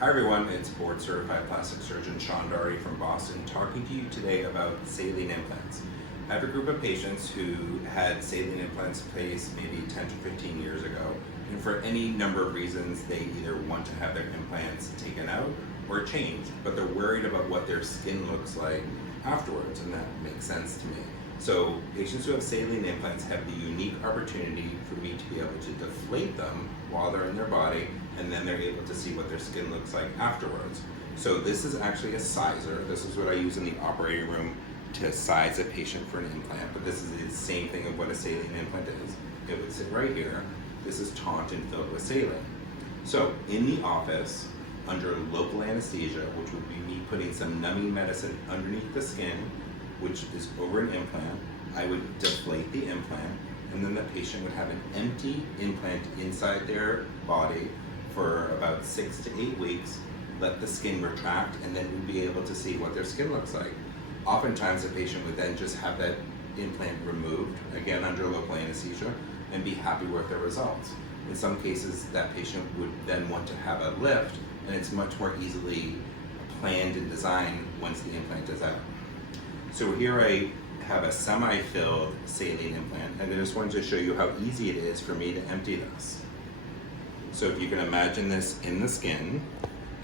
Hi everyone, it's board certified plastic surgeon Sean Doherty from Boston talking to you today about saline implants. I have a group of patients who had saline implants placed maybe 10 to 15 years ago, and for any number of reasons they either want to have their implants taken out or changed, but they're worried about what their skin looks like afterwards, and that makes sense to me. So patients who have saline implants have the unique opportunity for me to be able to deflate them while they're in their body, and then they're able to see what their skin looks like afterwards. So this is actually a sizer. This is what I use in the operating room to size a patient for an implant, but this is the same thing of what a saline implant is. It would sit right here. This is taunted and filled with saline. So in the office, under local anesthesia, which would be me putting some numbing medicine underneath the skin, which is over an implant, I would deflate the implant, and then the patient would have an empty implant inside their body for about 6 to 8 weeks, let the skin retract, and then we'd be able to see what their skin looks like. Oftentimes the patient would then just have that implant removed, again under local anesthesia, and be happy with their results. In some cases, that patient would then want to have a lift, and it's much more easily planned and designed once the implant is out. So here I have a semi-filled saline implant, and I just wanted to show you how easy it is for me to empty this. So if you can imagine this in the skin,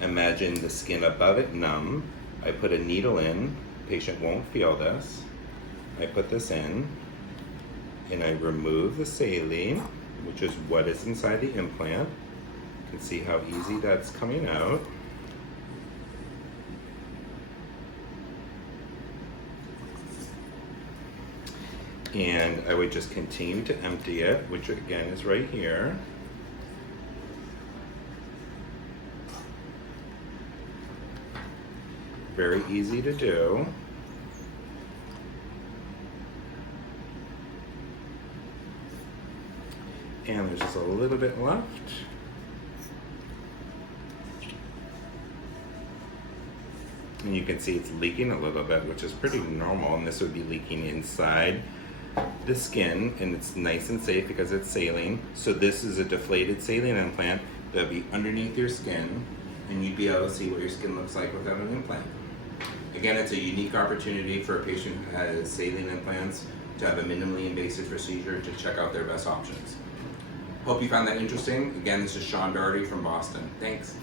imagine the skin above it numb. I put a needle in, patient won't feel this. I put this in, and I remove the saline, which is what is inside the implant. You can see how easy that's coming out. And I would just continue to empty it, which again is right here. Very easy to do. And there's just a little bit left. And you can see it's leaking a little bit, which is pretty normal, and this would be leaking inside the skin, and it's nice and safe because it's saline. So this is a deflated saline implant that'll be underneath your skin, and you'd be able to see what your skin looks like without an implant. Again, it's a unique opportunity for a patient who has saline implants to have a minimally invasive procedure to check out their best options. Hope you found that interesting. Again, this is Sean Doherty from Boston. Thanks.